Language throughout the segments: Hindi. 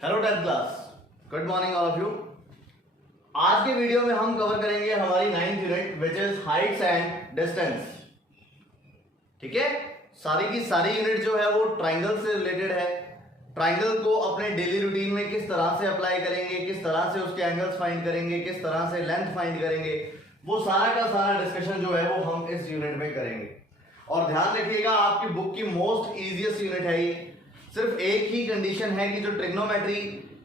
Hello 10th class, good morning all of you. आज के वीडियो में हम कवर करेंगे हमारी 9th unit which is Heights and distance. ठीक है, सारी की सारी यूनिट जो है वो ट्राइंगल से रिलेटेड है। ट्राइंगल को अपने डेली रूटीन में किस तरह से अप्लाई करेंगे, किस तरह से उसके एंगल्स फाइंड करेंगे, किस तरह से लेंथ फाइंड करेंगे, वो सारा का सारा डिस्कशन जो है वो हम इस यूनिट में करेंगे। और ध्यान रखिएगा, आपकी बुक की मोस्ट इजीएस्ट यूनिट है ये। सिर्फ एक ही कंडीशन है कि जो ट्रिग्नोमेट्री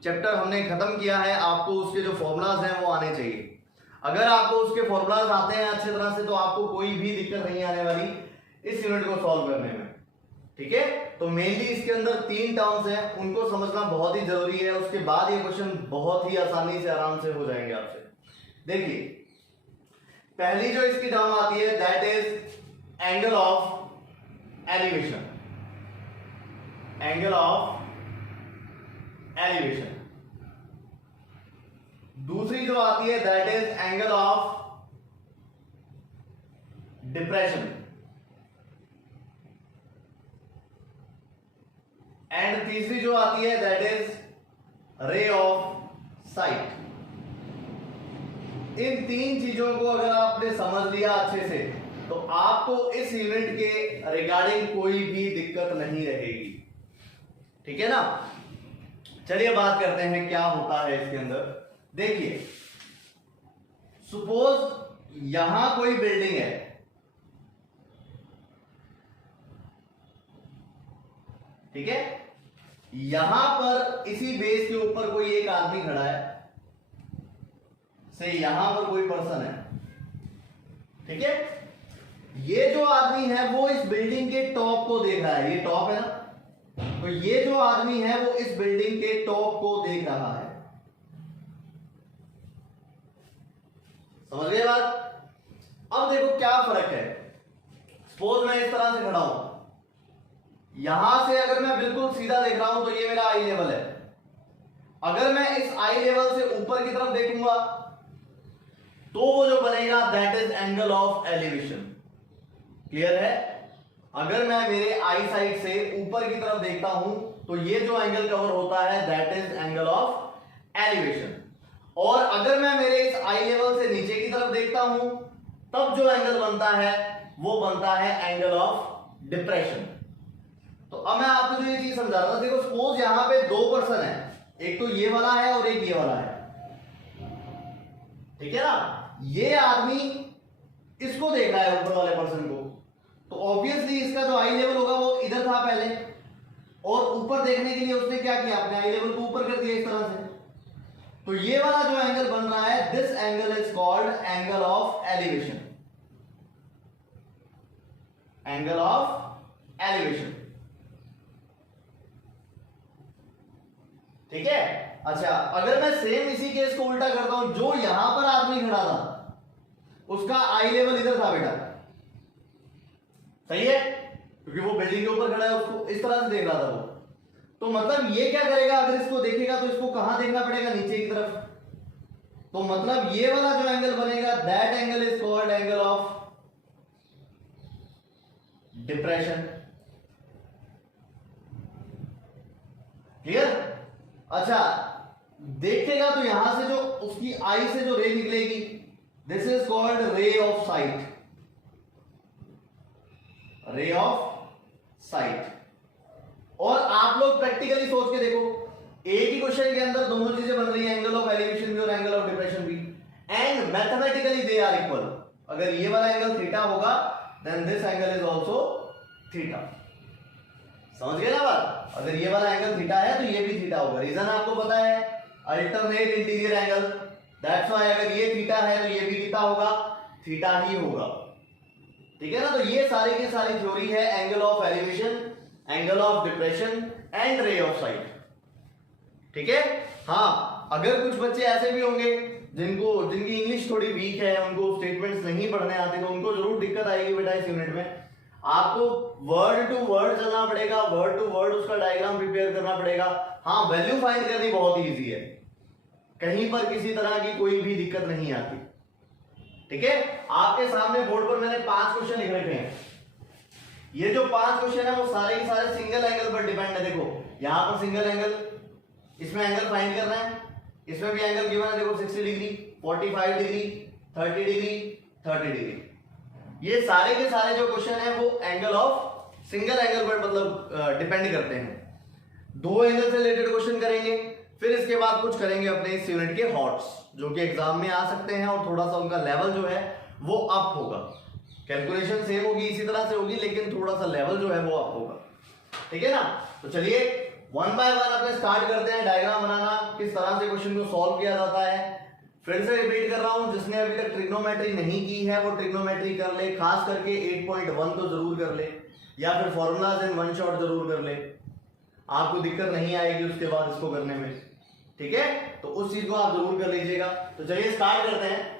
चैप्टर हमने खत्म किया है, आपको उसके जो फॉर्मूलाज हैं वो आने चाहिए। अगर आपको उसके फॉर्मूलाज आते हैं अच्छी तरह से तो आपको कोई भी दिक्कत नहीं आने वाली इस यूनिट को सॉल्व करने में। ठीक है, तो मेनली इसके अंदर 3 टर्म्स हैं, उनको समझना बहुत ही जरूरी है। उसके बाद ये क्वेश्चन बहुत ही आसानी से आराम से हो जाएंगे आपसे। देखिए, पहली जो इसकी टर्म आती है that is angle of elevation. Angle of elevation. दूसरी जो आती है that is angle of depression. And तीसरी जो आती है that is ray of sight. इन 3 चीजों को अगर आपने समझ लिया अच्छे से तो आपको इस यूनिट के रिगार्डिंग कोई भी दिक्कत नहीं रहेगी। ठीक है ना। चलिए बात करते हैं क्या होता है इसके अंदर। देखिए, सपोज यहां कोई बिल्डिंग है, ठीक है, यहां पर इसी बेस के ऊपर कोई एक आदमी खड़ा है, से यहां पर कोई पर्सन है, ठीक है। ये जो आदमी है वो इस बिल्डिंग के टॉप को देख रहा है, ये टॉप है ना, तो ये जो आदमी है वो इस बिल्डिंग के टॉप को देख रहा है। समझ गए बात। अब देखो क्या फर्क है। सपोज मैं इस तरह से खड़ा हूं, यहां से अगर मैं बिल्कुल सीधा देख रहा हूं तो ये मेरा आई लेवल है। अगर मैं इस आई लेवल से ऊपर की तरफ देखूंगा तो वो जो बनेगा that is angle of elevation. Clear है। अगर मैं मेरे आई साइड से ऊपर की तरफ देखता हूं तो ये जो एंगल कवर होता है that is angle of elevation. और अगर मैं मेरे इस आई लेवल से नीचे की तरफ देखता हूं तब जो एंगल बनता है वो बनता है एंगल ऑफ डिप्रेशन। तो अब मैं आपको जो ये चीज समझा रहा था, देखो सपोज यहां पे 2 पर्सन है, एक तो ये वाला है और एक ये वाला है, ठीक है ना। ये आदमी इसको देख रहा है, ऊपर वाले पर्सन को, तो ऑब्वियसली इसका जो आई लेवल होगा वो इधर था पहले, और ऊपर देखने के लिए उसने क्या किया, अपने आई लेवल को ऊपर कर दिया इस तरह से। तो ये वाला जो एंगल बन रहा है, this angle is called angle of elevation. Angle of elevation, ठीक है। अच्छा, अगर मैं सेम इसी केस को उल्टा करता हूं, जो यहां पर आदमी खड़ा था उसका आई लेवल इधर था बेटा, सही है, क्योंकि वो बिल्डिंग के ऊपर खड़ा है, उसको इस तरह से देख रहा था वो। तो मतलब ये क्या करेगा, अगर इसको देखेगा तो इसको कहां देखना पड़ेगा, नीचे की तरफ। तो मतलब ये वाला जो एंगल बनेगा that angle is called angle of depression. Clear. अच्छा, देखेगा तो यहां से जो उसकी आई से जो रे निकलेगी दिस इज कॉल्ड रे ऑफ साइट। रे ऑफ साइट। और आप लोग प्रैक्टिकली सोच के देखो, एक ही क्वेश्चन के अंदर दोनों चीजें बन रही है, एंगल ऑफ एलिवेशन भी और एंगल ऑफ डिप्रेशन भी, and mathematically they are equal. अगर ये वाला एंगल थीटा होगा then this angle is also theta. समझ गए ना बात। अगर ये वाला एंगल थीटा है तो ये भी थीटा होगा। रीजन आपको पता है, alternate interior angle, that's why अगर ये थीटा है तो ये भी कितना होगा, थीटा ही होगा। ठीक है ना। तो ये सारी की सारी थ्योरी है angle of elevation, angle of depression and रे ऑफ साइट। ठीक है। हाँ, अगर कुछ बच्चे ऐसे भी होंगे जिनकी इंग्लिश थोड़ी वीक है, उनको स्टेटमेंट्स नहीं पढ़ने आते, तो उनको जरूर दिक्कत आएगी बेटा इस यूनिट में। आपको वर्ड टू वर्ड चलना पड़ेगा, वर्ड टू वर्ड उसका डायग्राम प्रिपेयर करना पड़ेगा। हाँ, वैल्यू फाइंड करनी बहुत ही ईजी है, कहीं पर किसी तरह की कोई भी दिक्कत नहीं आती। ठीक है। आपके सामने बोर्ड पर मैंने 5 क्वेश्चन लिख रखे हैं। ये जो 5 क्वेश्चन है वो सारे के सारे सिंगल एंगल पर डिपेंड है। देखो यहां पर सिंगल एंगल, इसमें एंगल फाइंड करना है, इसमें भी एंगल गिवन है, देखो 60 डिग्री, 45 डिग्री, 30 डिग्री, 30 डिग्री। ये सारे के सारे जो क्वेश्चन है वो एंगल ऑफ सिंगल एंगल पर मतलब डिपेंड करते हैं। दो एंगल से रिलेटेड क्वेश्चन करेंगे, फिर इसके बाद कुछ करेंगे अपने इस यूनिट के हॉट्स, जो कि एग्जाम में आ सकते हैं और थोड़ा सा उनका लेवल जो है वो अप होगा। कैलकुलेशन सेम होगी, इसी तरह से होगी, लेकिन थोड़ा सा लेवल जो है वो अप होगा। ठीक है ना? तो चलिए वन बाय वन अपने स्टार्ट करते हैं डायग्राम बनाना, किस तरह से क्वेश्चन को सॉल्व किया जाता है। फिर से रिपीट कर रहा हूं, जिसने अभी तक ट्रिग्नोमेट्री नहीं की है वो ट्रिग्नोमेट्री कर ले, खास करके 8.1 तो जरूर कर ले, या फिर फॉर्मूलाज इन वन शॉट जरूर कर ले, आपको दिक्कत नहीं आएगी उसके बाद इसको करने में। ठीक है, तो उस चीज को आप जरूर कर लीजिएगा। तो चलिए स्टार्ट करते हैं।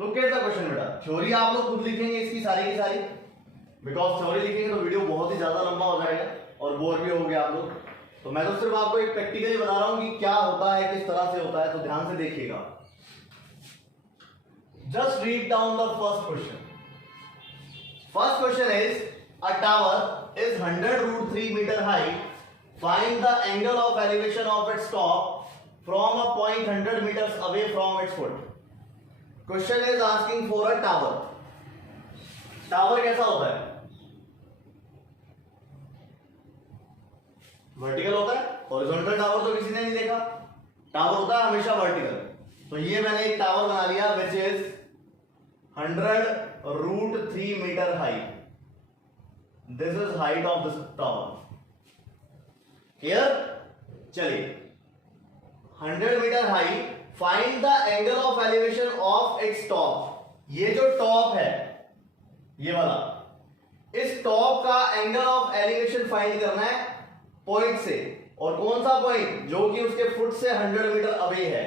लुक एट द क्वेश्चन बेटा। थ्योरी आप लोग खुद लिखेंगे इसकी सारी की सारी, बिकॉज थ्योरी लिखेंगे तो वीडियो बहुत ही ज्यादा लंबा हो जाएगा और बोर भी हो गया आप लोग। तो मैं तो सिर्फ आपको एक प्रैक्टिकली बता रहा हूं कि क्या होता है, किस तरह से होता है, तो ध्यान से देखिएगा। Just read down the first question. First question is a tower is 100√3 meter high. Find the angle of elevation of its top from a point 100 meters away from its foot. Question is asking for a tower. Tower कैसा होता है? वर्टिकल होता है। हॉरिजॉन्टल टावर तो किसी ने नहीं देखा, टावर होता है हमेशा वर्टिकल। तो ये मैंने एक टावर बना लिया which is 100√3 metre high. This is height of this tower. Here, चलिए 100 metre high, find the angle of elevation of its top. ये जो टॉप है ये वाला, इस टॉप का एंगल ऑफ एलिवेशन फाइंड करना है पॉइंट से, और कौन सा पॉइंट? जो कि उसके फुट से 100 मीटर अवे है।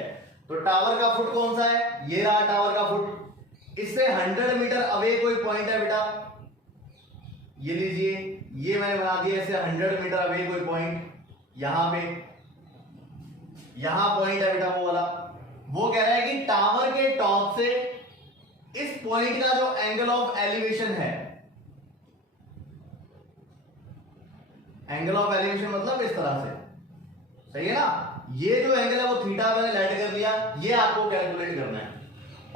तो टावर का फुट कौन सा है? ये रहा टावर का फुट। इससे 100 मीटर अवे कोई पॉइंट है बेटा, ये लीजिए, ये मैंने बना दिया इसे 100 मीटर अवे कोई पॉइंट, यहां पे यहां पॉइंट है बेटा वो वाला। वो कह रहा है कि टावर के टॉप से इस पॉइंट का जो एंगल ऑफ एलिवेशन है, एंगल ऑफ एलिवेशन मतलब इस तरह से, सही है ना? ये जो एंगल है वो थीटा मैंने लेट कर लिया, ये आपको कैलकुलेट करना है।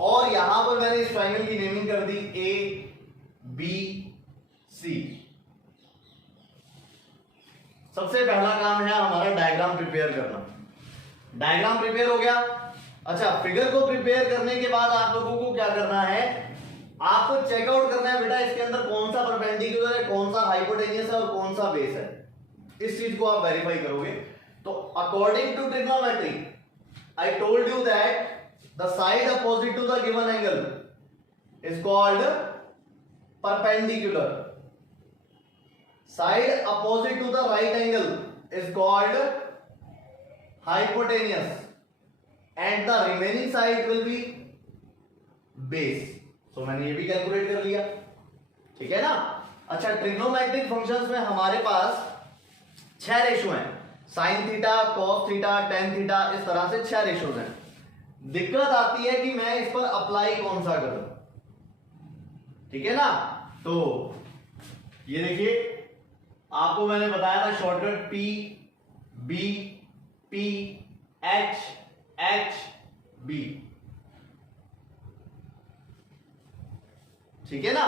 और यहां पर मैंने इस ट्रायंगल की नेमिंग कर दी ए बी सी। सबसे पहला काम है हमारा डायग्राम प्रिपेयर करना। डायग्राम प्रिपेयर हो गया। अच्छा, फिगर को प्रिपेयर करने के बाद आप लोगों को क्या करना है? आपको चेकआउट करना है बेटा इसके अंदर कौन सा परपेंडिकुलर है, कौन सा हाइपोटेनियस है और कौन सा बेस है। इस चीज को आप वेरीफाई करोगे। तो according to trigonometry I told you that the side opposite to the given angle is called perpendicular, side opposite to the right angle is called hypotenuse and the remaining side will be base. So मैंने ये भी कैलकुलेट कर लिया, ठीक है ना? अच्छा, ट्रिग्नोमेट्रिक फंक्शंस में हमारे पास 6 रेशो हैं, sine theta, cos theta, tan theta, इस तरह से 6 रेशोज हैं। दिक्कत आती है कि मैं इस पर अप्लाई कौन सा करूं, ठीक है ना? तो ये देखिए, आपको मैंने बताया था shortcut P B P H H B, ठीक है ना?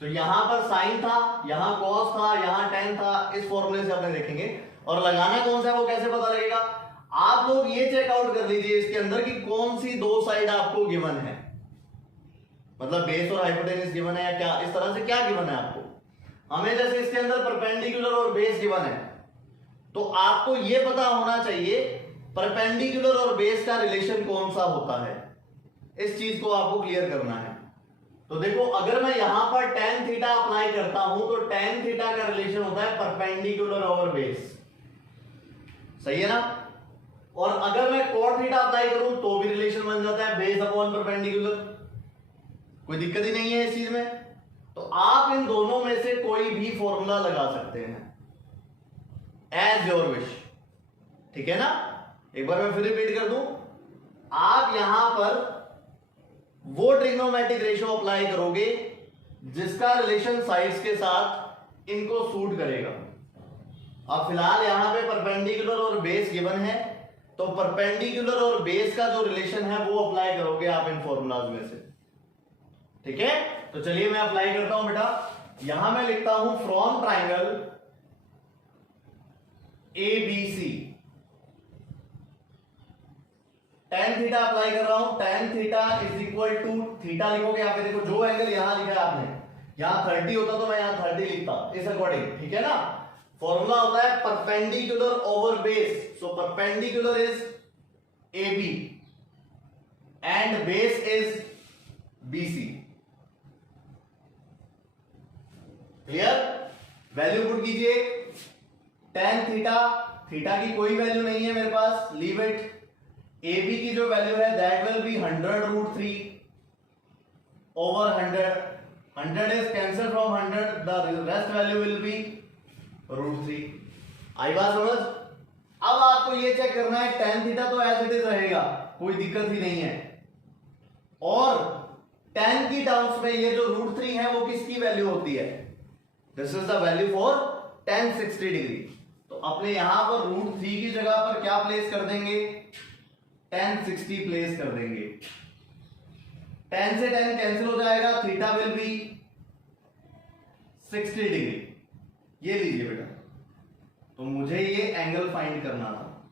तो यहां पर साइन था, यहां कॉस था, यहां टेन था। इस फॉर्मूले से अपने देखेंगे। और लगाना कौन सा है वो कैसे पता लगेगा? आप लोग ये चेकआउट कर लीजिए इसके अंदर कि कौन सी दो साइड आपको गिवन है, मतलब बेस और हाइपोटेन्यूज गिवन है या क्या, इस तरह से क्या गिवन है आपको। हमें जैसे इसके अंदर परपेंडिकुलर और बेस गिवन है, तो आपको यह पता होना चाहिए परपेंडिकुलर और बेस का रिलेशन कौन सा होता है। इस चीज को आपको क्लियर करना है। तो देखो, अगर मैं यहां पर tan थीटा अप्लाई करता हूं तो tan थीटा का रिलेशन होता है परपेंडिकुलर ओवर बेस, सही है ना? और अगर मैं cot थीटा अप्लाई करूं तो भी रिलेशन बन जाता है बेस अपॉन परपेंडिकुलर। कोई दिक्कत ही नहीं है इस चीज में। तो आप इन दोनों में से कोई भी फॉर्मूला लगा सकते हैं एज योर विश, ठीक है ना? एक बार मैं फिर रिपीट कर दूं, आप यहां पर वो ट्रिग्नोमेट्रिक रेशियो अप्लाई करोगे जिसका रिलेशन साइड्स के साथ इनको सूट करेगा। अब फिलहाल यहां पे परपेंडिकुलर और बेस गिवन है, तो परपेंडिकुलर और बेस का जो रिलेशन है वो अप्लाई करोगे आप इन फॉर्मूलाज में से। ठीक है, तो चलिए मैं अप्लाई करता हूं बेटा। यहां मैं लिखता हूं from triangle ABC tan theta apply कर रहा हूं। tan theta is equal to theta लिखोगे यहाँ पे, देखो जो एंगल यहां लिखा है आपने, यहां 30 होता तो मैं यहां 30 लिखता इस अकॉर्डिंग। ठीक है ना, फॉर्मूला होता है perpendicular over base, so perpendicular is AB and base is BC। Clear, value put कीजिए। tan थीटा, थीटा की कोई वैल्यू नहीं है मेरे पास, लीव इट। AB की जो वैल्यू है that will B 100√3 over 100। 100 is cancel from 100, the rest value will B √3। आई बात समझ? अब आपको ये चेक करना है tan थीटा तो एज इट इज रहेगा, कोई दिक्कत ही नहीं है, और tan की टर्म्स में ये जो √3 है वो किसकी वैल्यू होती है? This is the value for tan 60 degree. तो अपने यहां पर √3 की जगह पर क्या प्लेस कर देंगे? tan 60 प्लेस कर देंगे। tan से tan कैंसिल हो जाएगा, थीटा विल बी 60 डिग्री। ये लीजिए बेटा, तो मुझे ये एंगल फाइंड करना था।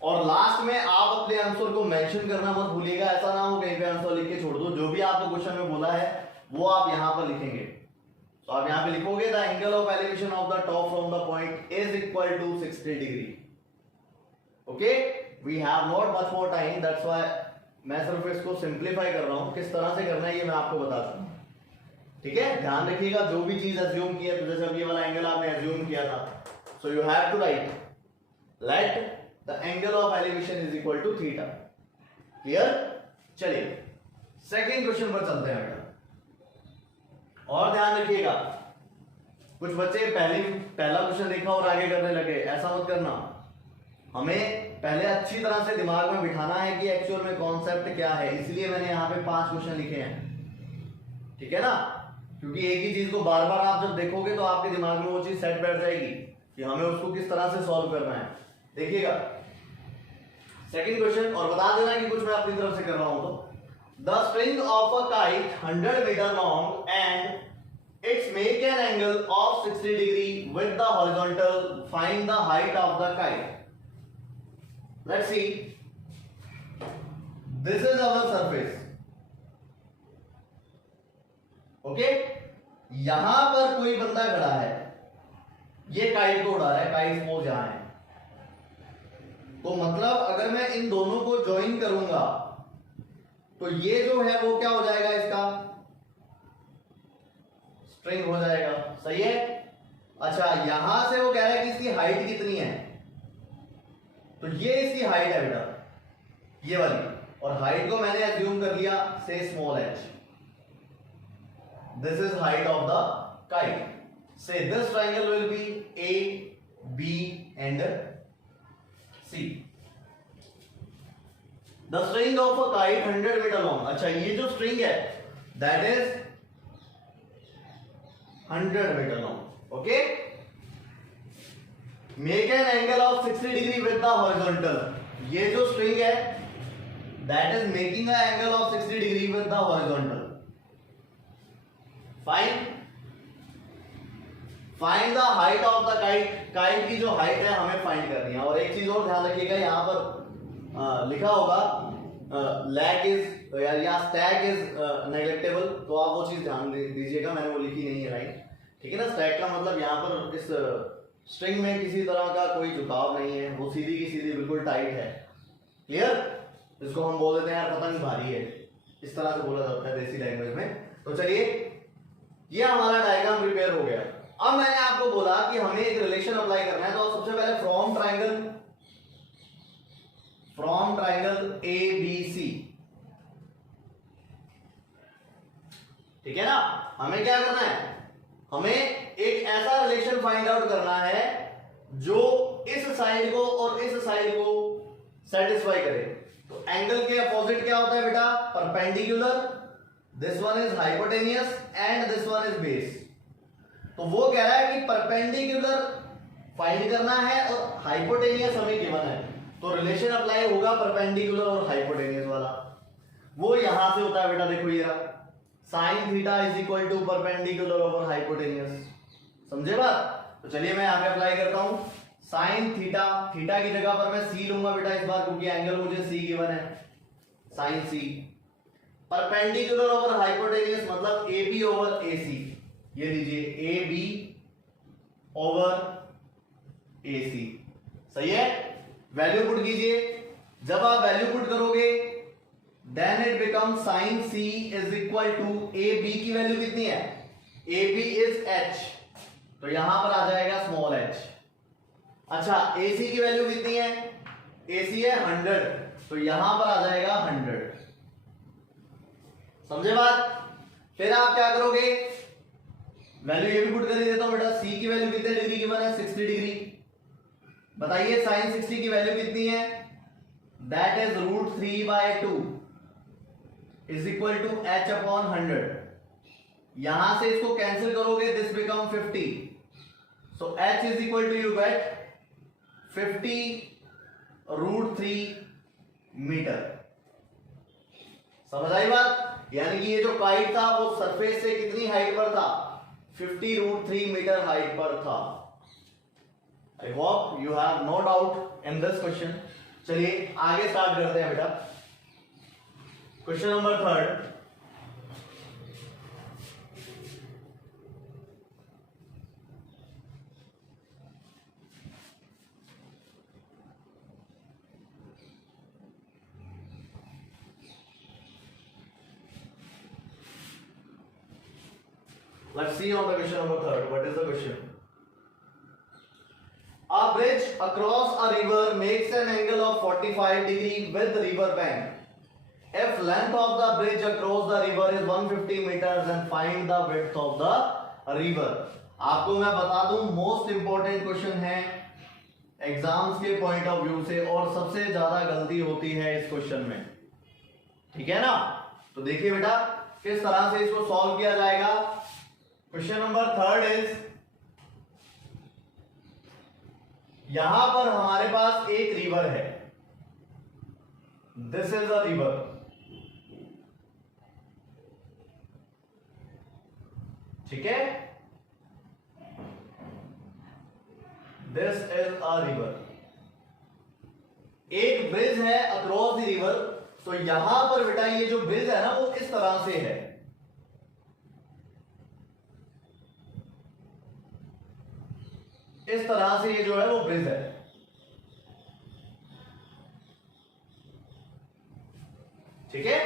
और लास्ट में आप अपने आंसर को मेंशन करना मत भूलिएगा, ऐसा ना हो कहीं पे आंसर लिख के छोड़ दो। जो भी आपको क्वेश्चन में बोला है वो आप यहां पर लिखेंगे। तो आप यहां पे लिखोगे the angle of elevation of the top from the point is equal to 60 degree. Okay, we have not much more time, that's why मैं सिर्फ इसको सिंपलीफाई कर रहा हूं। किस तरह से करना है ये मैं आपको बताता हूं। ठीक है, ध्यान रखिएगा, जो भी चीज अज्यूम की है, तो जैसे अब ये वाला एंगल आपने अज्यूम किया था, so you have to write let the angle of elevation is equal to theta. Clear? चलिए सेकंड क्वेश्चन पर चलते हैं बेटा। और ध्यान रखिएगा, कुछ बच्चे पहला क्वेश्चन देखा और आगे करने लगे, ऐसा मत करना। हमें पहले अच्छी तरह से दिमाग में बिठाना है कि एक्चुअल में कॉन्सेप्ट क्या है, इसलिए मैंने यहाँ पे 5 क्वेश्चन लिखे हैं। ठीक है ना, क्योंकि एक ही चीज को बार बार आप जब देखोगे तो आपके दिमाग में वो चीज सेट बैठ जाएगी कि हमें उसको किस तरह से सॉल्व करना है। देखिएगा सेकंड क्वेश्चन, और बता देना कि कुछ मैं अपनी तरफ से कर रहा हूं। तो the string of a kite 100 metre long and it's make an angle of 60 degree with the horizontal, find the height of the kite. Let's see, this is our surface. Okay, यहां पर कोई बंदा खड़ा है, ये काइट को उड़ा रहा है, काइट सपोज यहां है। तो मतलब अगर मैं इन दोनों को ज्वाइन करूंगा तो ये जो है वो क्या हो जाएगा, इसका स्ट्रिंग हो जाएगा। सही है? अच्छा, यहां से वो कह रहा है कि इसकी हाइट कितनी है, तो ये इसकी हाइट है बेटा, ये वाली, और हाइट को मैंने एज्यूम कर लिया से small h। This is height of the kite. Say this triangle will be A, B and C. The string of a kite 100 meter long. अच्छा, ये जो string है that is 100 meter long. Okay? Make an angle of 60 degree with the horizontal. ये जो string है that is making an angle of 60 degree with the horizontal. Find the height of the kite. Kite की जो हाइट है हमें फाइंड करनी है। और एक चीज और ध्यान रखिएगा, यहां पर लिखा होगा लैग इज या स्टैक इज नेग्लेक्टेबल, तो आप वो चीज ध्यान दीजिएगा, मैंने वो लिखी नहीं है लाइन। ठीक है ना, स्टैक का मतलब यहां पर इस स्ट्रिंग में किसी तरह का कोई झुकाव नहीं है, वो सीधी की सीधी बिल्कुल टाइट है। क्लियर? इसको हम बोल देते हैं यार पतंग भारी है, इस तरह से बोला जाता है देसी लैंग्वेज में। तो चलिए, ये हमारा डायग्राम प्रिपेयर हो गया। अब मैंने आपको बोला कि हमें एक रिलेशन अप्लाई करना है, तो सबसे पहले फ्रॉम ट्राइंगल ABC। ठीक है ना, हमें क्या करना है, हमें एक ऐसा रिलेशन फाइंड आउट करना है जो इस साइड को और इस साइड को सेटिस्फाई करे। तो एंगल के अपोजिट क्या होता है बेटा? Perpendicular. This one is hypotenuse and this one is base. तो वो कह रहा है कि परपेंडिकुलर फाइंड करना है और हाइपोटेनियस हमें गिवन है, तो रिलेशन अप्लाई होगा परपेंडिकुलर और हाइपोटेनियस वाला। वो यहां से होता है बेटा, देखो ये रहा, sine theta is equal to perpendicular over hypotenuse. समझे बात? तो चलिए मैं यहां पे अप्लाई करता हूं। साइन थीटा, थीटा की जगह पर मैं सी लूंगा बेटा इस बार, क्योंकि एंगल मुझे सी गिवन है, साइन सी। परपेंडिकुलर ओवर हाइपोटेनियस मतलब ए बी ओवर ए सी, ये लीजिए ए बी ओवर ए सी। सही है? वैल्यू पुट कीजिए। जब आप वैल्यू पुट करोगे then it become sine C is equal to A B की वैल्यू कितनी है? ए बी इज एच, तो यहां पर आ जाएगा स्मॉल एच। अच्छा, ए सी की वैल्यू कितनी है? ए सी है 100, तो यहां पर आ जाएगा 100। समझे बात? फिर आप क्या करोगे, वैल्यू ये भी पुट कर ही देता हूं बेटा। सी की वैल्यू कितने डिग्री की बना है? 60 डिग्री। बताइए साइन 60 की वैल्यू कितनी है? That is √3/2 is equal to H upon 100। यहां से इसको कैंसिल करोगे, this become 50, so H is equal to you get 50√3 metre. समझ आई बात? यानी कि ये जो काइट था वो सरफेस से कितनी हाइट पर था? 50√3 मीटर हाइट पर था। I hope you have no doubt in this question. चलिए आगे स्टार्ट करते हैं बेटा। Question number 3। Let's see on the question number 3. What is the question? A bridge across a river makes an angle of 45 degree with the river bank. If length of the bridge across the river is 150 meters, then find the width of the river. आपको मैं बता दूं मोस्ट इंपॉर्टेंट क्वेश्चन है एग्जाम्स के पॉइंट ऑफ व्यू से, और सबसे ज्यादा गलती होती है इस क्वेश्चन में। ठीक है ना? तो देखिए बेटा किस तरह से इसको सॉल्व किया जाएगा। क्वेश्चन नंबर 3 इज, यहां पर हमारे पास एक रिवर है, दिस इज अ रिवर। ठीक है, दिस इज अ रिवर। एक ब्रिज है अक्रॉस द रिवर, तो यहां पर बेटा ये जो ब्रिज है ना वो इस तरह से है। इस तरह से ये जो है वो ब्रिज है। ठीक है,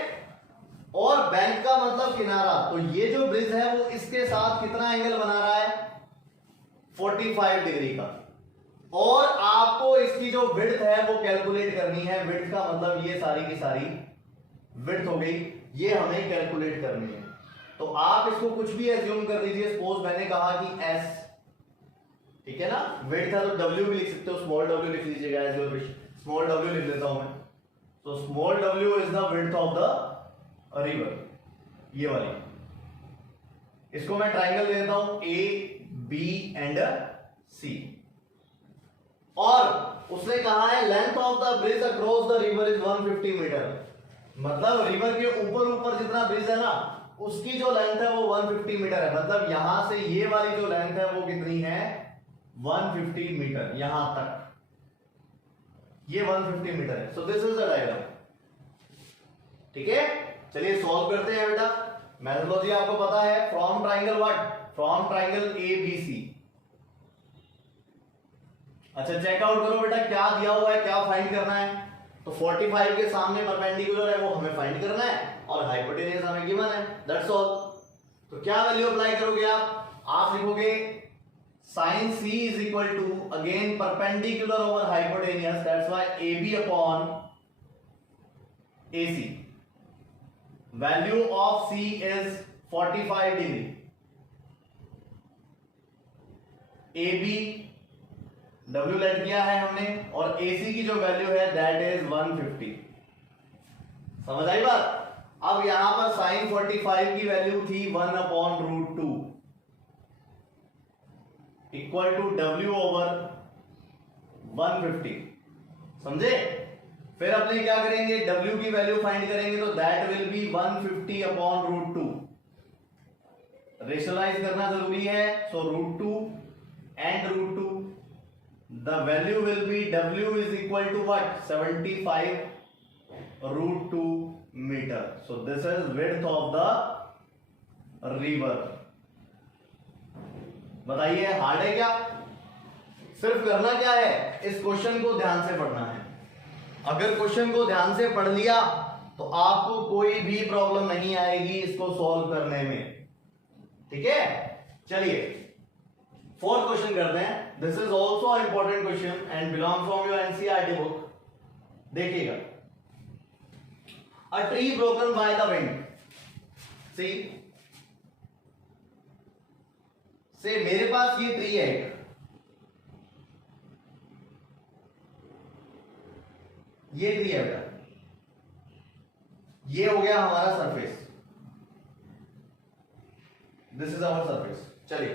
और बैंक का मतलब किनारा, तो ये जो ब्रिज है वो इसके साथ कितना एंगल बना रहा है? 45 डिग्री का। और आपको इसकी जो विड्थ है वो कैलकुलेट करनी है। विड्थ का मतलब ये सारी की सारी विड्थ हो गई, ये हमें कैलकुलेट करनी है। तो आप इसको कुछ भी एज्यूम कर दीजिए। सपोज मैंने कहा कि एस, ठीक है ना, विड्थ है तो डब्ल्यू भी लिख सकते हो, स्मॉल डब्ल्यू लिख लीजिएगा as your wish. Small W लिख लेता हूं मैं। तो small W is the width of the river, ये वाली। इसको मैं ट्राइंगल दे देता हूं ए बी एंड सी। और उसने कहा है length of the bridge across the river is 150 metre, मतलब रिवर के ऊपर ऊपर जितना ब्रिज है ना उसकी जो लेंथ है वो 150 मीटर है। मतलब यहां से ये वाली जो लेंथ है वो कितनी है? 150 मीटर, यहां तक ये 150 मीटर है। सो दिस इज द डायग्राम। ठीक है, चलिए सॉल्व करते हैं बेटा। मेथोडोलॉजी आपको पता है, from triangle what? From triangle A B C. अच्छा चेकआउट करो बेटा क्या दिया हुआ है, क्या फाइंड करना है। तो 45 के सामने परपेंडिकुलर है वो हमें फाइंड करना है, और हाइपोटेनियस हमें गिवन है, दैट्स ऑल। तो क्या वैल्यू अप्लाई करोगे आप लिखोगे sin c is equal to again perpendicular over hypotenuse, that's why AB upon AC. Value of C is 45 degree. AB W late किया है हमने, और AC की जो वैल्यू है that is 150. समझ आई बात? अब यहां पर sin 45 की वैल्यू थी 1/√2, इक्वल टू W ओवर 150। समझे? फिर अपने क्या करेंगे, W की वैल्यू फाइंड करेंगे तो that will be 150 upon root 2। Rationalise करना जरूरी है, so root 2 and root 2, the value will be W is equal to what, 75 root 2 metre. So this is width of the river. बताइए हार्ड है क्या? सिर्फ करना क्या है, इस क्वेश्चन को ध्यान से पढ़ना है। अगर क्वेश्चन को ध्यान से पढ़ लिया तो आपको कोई भी प्रॉब्लम नहीं आएगी इसको सॉल्व करने में। ठीक है, चलिए फोर्थ क्वेश्चन करते हैं। This is also important question and belong from your NCERT book. देखिएगा, a tree broken by the wind. C से मेरे पास ये ट्री है, ये ट्री है बेटा, ये हो गया हमारा surface, this is our surface. चलिए,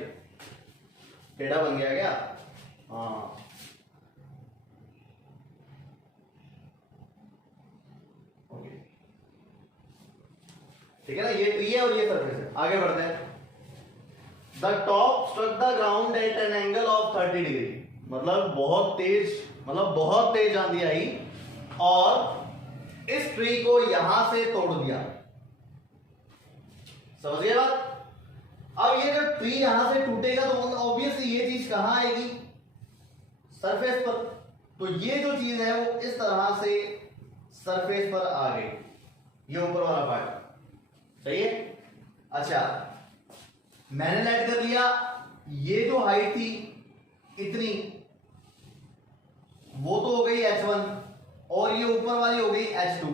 टेढ़ा बन गया क्या? हाँ, ओके, ठीक है ना, ये ट्री है और ये सरफेस है। आगे बढ़ते हैं। The top struck the ground at an angle of 30 degree. मतलब बहुत तेज आंधी आई और इस ट्री को यहां से तोड़ दिया। समझिए बात? अब ये जो ट्री यहां से टूटेगा तो मतलब ऑब्वियसली ये चीज कहां आएगी, सरफेस पर। तो ये जो चीज है वो इस तरह से सरफेस पर आ गई, ये ऊपर वाला पार्ट। सही है? अच्छा, मैंने लेट कर लिया, ये जो हाइट थी इतनी, वो तो हो गई h1 और ये ऊपर वाली हो गई h2।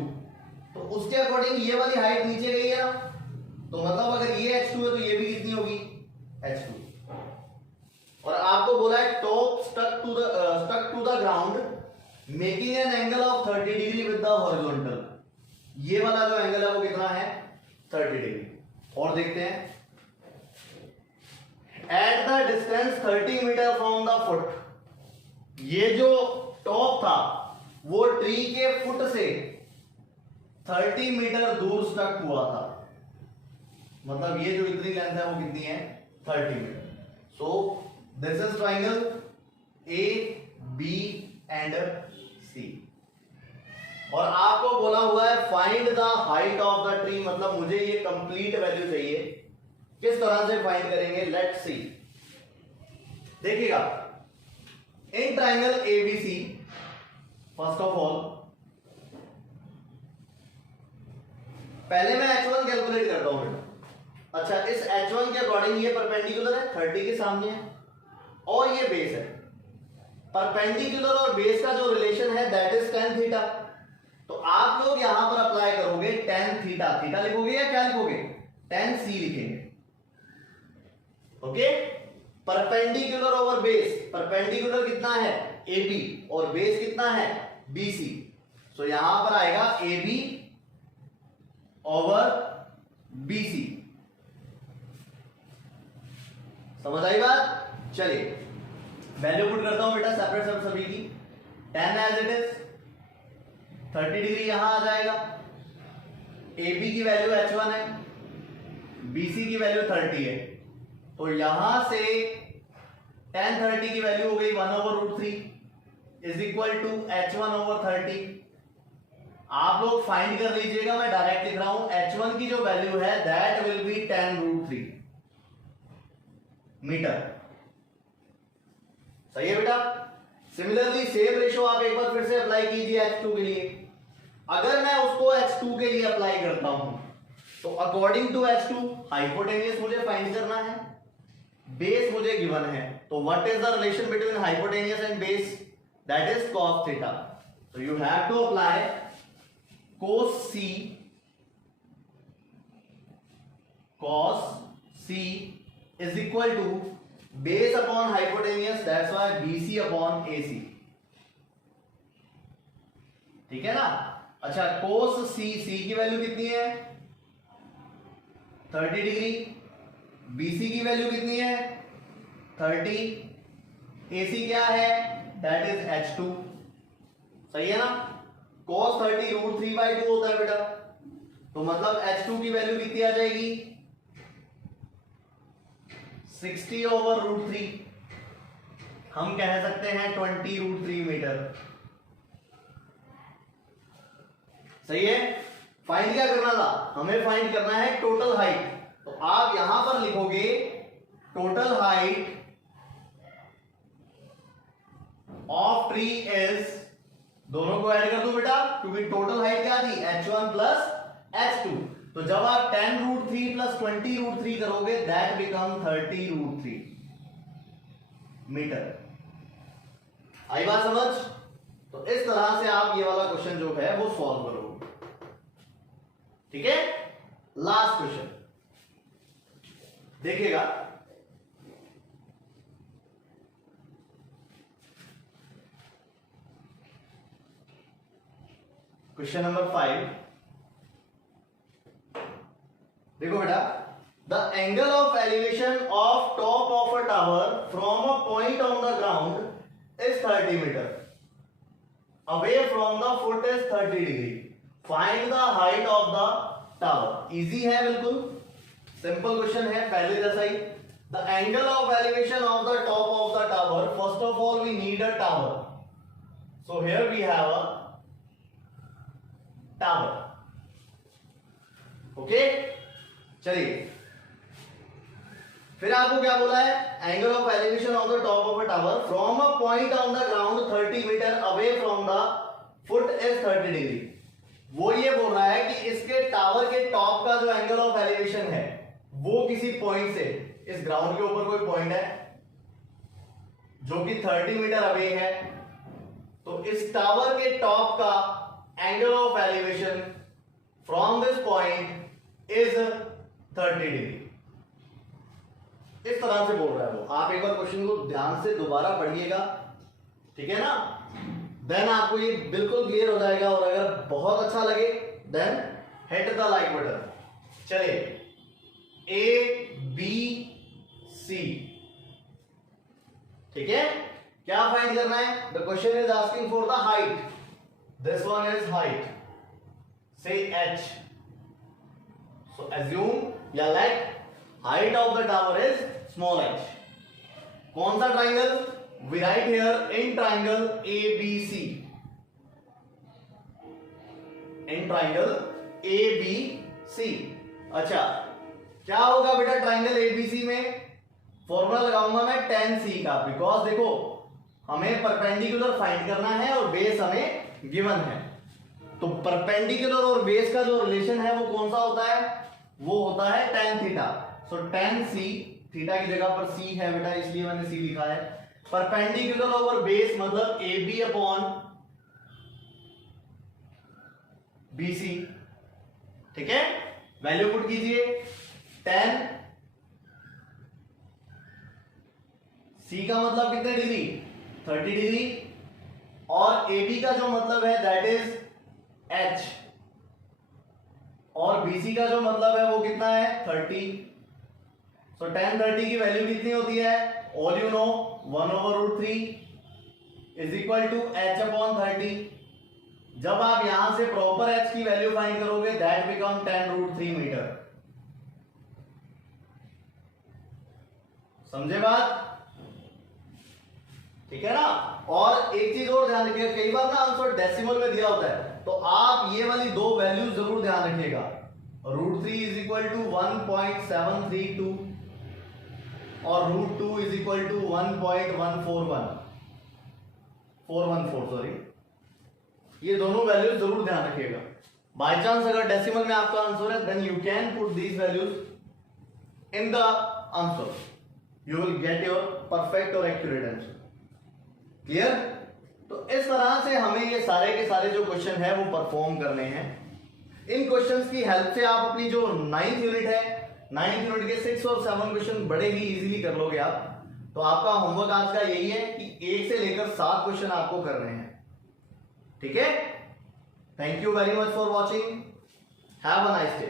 तो उसके अकॉर्डिंग ये वाली हाइट नीचे गई है, तो मतलब अगर ये h2 है तो ये भी कितनी होगी, h2। और आपको बोला है top stuck to the ground making an angle of 30 degree with the horizontal. ये वाला जो एंगल है वो कितना है, 30 डिग्री। और देखते हैं, at the distance 30 metre from the foot. ये जो टॉप था वो ट्री के फुट से 30 मीटर दूर स्टक हुआ था। मतलब ये जो इतनी लेंथ है वो कितनी है, 30 metre. So this is triangle A B and C. और आपको बोला हुआ है find the height of the tree. मतलब मुझे ये कंप्लीट वैल्यू चाहिए। किस तरह से फाइंड करेंगे, लेट्स सी। देखिएगा, in triangle ABC first of all पहले मैं h1 कैलकुलेट करता हूं बेटा। अच्छा, इस h1 के अकॉर्डिंग ये परपेंडिकुलर है, 30 के सामने है, और ये बेस है। परपेंडिकुलर और बेस का जो रिलेशन है दैट इज tan थीटा। तो आप लोग यहां पर अप्लाई करोगे tan थीटा। थीटा लिखोगे या क्या लिखोगे, tan c लिखेंगे। Okay, perpendicular over base. Perpendicular कितना है, AB, और बेस कितना है, BC। सो यहां पर आएगा AB ओवर BC। समझ आई बात? चलिए वैल्यू पुट करता हूं बेटा, सेपरेट सब सभी की। tan as it is 30 degree यहां आ जाएगा। AB की वैल्यू h1 है, BC की वैल्यू 30 है। तो यहां से tan 30 की वैल्यू हो गई 1/√3 is equal to h1 over 30। आप लोग फाइंड कर लीजिएगा, मैं डायरेक्ट लिख रहा हूं। h1 की जो वैल्यू है that will B tan√3 metre. सही है बेटा? सिमिलरली सेम रेशो आप एक बार फिर से अप्लाई कीजिए h2 के लिए। अगर मैं उसको h2 के लिए अप्लाई करता हूं तो अकॉर्डिंग टू h2 हाइपोटेनियस मुझे फाइंड करना है, बेस मुझे गिवन है। तो what is the relation between hypotenuse and base, that is cos theta. So you have to apply cos C is equal to base upon hypotenuse, that's why BC upon AC। ठीक है ना? अच्छा, cos C की वैल्यू कितनी है, 30 डिग्री। BC की वैल्यू कितनी है, 30 AC क्या है, दैट इज H2, सही है ना। cos 30 √3/2 होता है बेटा, तो मतलब H2 की वैल्यू कितनी आ जाएगी, 60/√3, हम कह सकते हैं 20√3 मीटर, सही है। फाइंड क्या करना था, हमें फाइंड करना है टोटल हाइट, तो आप यहां पर लिखोगे total height of tree is, दोनों को ऐड कर दो बेटा, क्योंकि टोटल हाइट क्या थी, H1 प्लस H2, तो जब आप 10√3 प्लस 20√3 करोगे दैट बिकम 30√3 मीटर। आई बात समझ। तो इस तरह से आप ये वाला क्वेश्चन जो है वो सॉल्व करोगे, ठीक है। लास्ट क्वेश्चन देखिएगा, क्वेश्चन नंबर 5, देखो बेटा, the angle of elevation of top of a tower from a point on the ground is 30 metre, away from the foot is 30 degree, find the height of the tower. Easy है, बिल्कुल सिंपल क्वेश्चन है, पहले जैसा ही। The angle of elevation of the top of the tower, first of all we need a tower, so here we have a tower, okay. चलिए, फिर आपको क्या बोला है, angle of elevation of the top of a tower from a point on the ground 30 metre, away from the foot is 30 degree. वो ये बोल रहा है कि इसके टावर के टॉप का जो एंगल ऑफ एलिवेशन है वो किसी पॉइंट से, इस ग्राउंड के ऊपर कोई पॉइंट है जो कि 30 मीटर अवे है, तो इस टावर के टॉप का angle of elevation from this point is 30 degree. इस तरह से बोल रहा है वो। आप एक बार क्वेश्चन को ध्यान से दोबारा पढ़िएगा, ठीक है ना, देन आपको ये बिल्कुल क्लियर हो जाएगा। और अगर बहुत अच्छा लगे then hit the like button. चलिए, A B C, ठीक है। क्या फाइंड करना है, the question is asking for the height, this one is height, से H, so assume या let height of the tower is small h। कौन सा triangle, we write here in triangle ABC, in triangle ABC। अच्छा, क्या होगा बेटा ट्राइंगल ABC में, फॉर्मूला लगाऊंगा मैं tan C का, बिकॉज देखो हमें परपेंडिकुलर फाइंड करना है और बेस हमें गिवन है, तो परपेंडिकुलर और बेस का जो रिलेशन है वो कौन सा होता है, वो होता है tan थीटा। सो tan C, थीटा की जगह पर C है बेटा, इसलिए मैंने C लिखा है। परपेंडिकुलर ओवर बेस मतलब AB अपॉन BC, ठीक है। वैल्यू पुट कीजिए, tan C का मतलब कितने डिग्री, 30 डिग्री, और AB का जो मतलब है दैट इज H, और BC का जो मतलब है वो कितना है, 30। सो tan 30 की वैल्यू कितनी होती है, all you know 1/√3 is equal to H upon 30। जब आप यहां से प्रॉपर H की वैल्यू फाइंड करोगे दैट बिकम 10√3 मीटर। समझे बात, ठीक है ना। और एक चीज और ध्यान रखिएगा, कई बार ना आंसर डेसिमल में दिया होता है, तो आप ये वाली दो वैल्यूज जरूर ध्यान रखिएगा, √3 इज इक्वल टू 1.732 और √2 इज इक्वल टू 414 सॉरी, ये दोनों वैल्यूज जरूर ध्यान रखिएगा। बाय चांस अगर डेसिमल में आपका आंसर है then you can put these values in the answer, you will get your perfect और एक्यूरेट आंसर। क्लियर। तो इस तरह से हमें ये सारे के सारे जो क्वेश्चन है वो परफॉर्म करने हैं। इन क्वेश्चंस की हेल्प से आप अपनी जो 9th यूनिट है, 9th यूनिट के 6 और 7 क्वेश्चन बड़े ही इजीली कर लोगे आप। तो आपका होमवर्क आज का यही है कि 1 से लेकर 7 क्वेश्चन आपको करने हैं, ठीक है। Thank you very much for watching, have a nice day.